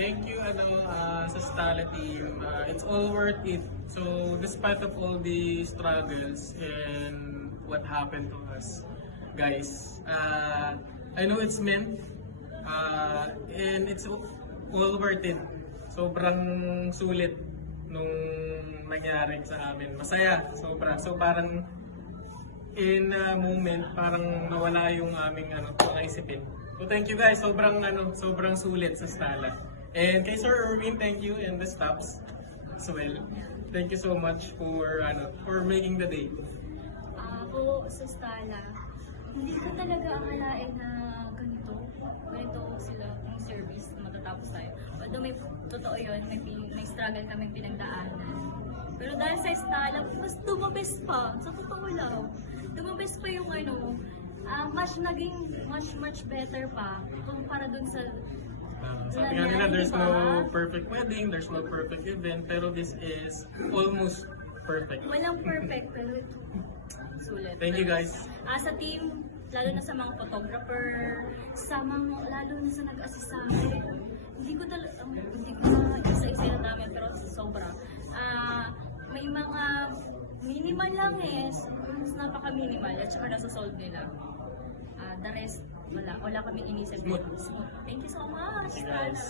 Thank you sa Stala team. It's all worth it. So despite of all the struggles and what happened to us, guys, I know it's meant and it's all worth it. Sobrang sulit nung nangyari sa amin. Masaya, sobra. So parang in a moment, parang nawala yung aming mga isipin. So thank you guys, sobrang sulit sa Stala. And kay Sir Erwin, thank you, and the staffs as well. Thank you so much for making the day. Ako sa Stala, hindi ko talaga akalain na ganito sila yung service na matatapos tayo. Although may totoo yun, may struggle kaming pinagdaanan. Pero dahil sa Stala, mas dumabes pa. Sa totoo lang, dumabes pa yung much better pa kumpara dun sa Sabi nga nila, there's no perfect wedding, there's no perfect event, pero this is almost perfect. Walang perfect, pero sulit. Thank you guys. Sa team, lalo na sa mga photographer, lalo na sa nag-assist sa akin. Hindi ko na isa-isa na namin, pero sobra. May mga minimal lang mas napaka-minimal, at saka nasa solve nila. The rest, wala kami inisip. Smooth. Thank you so much. Thank you guys.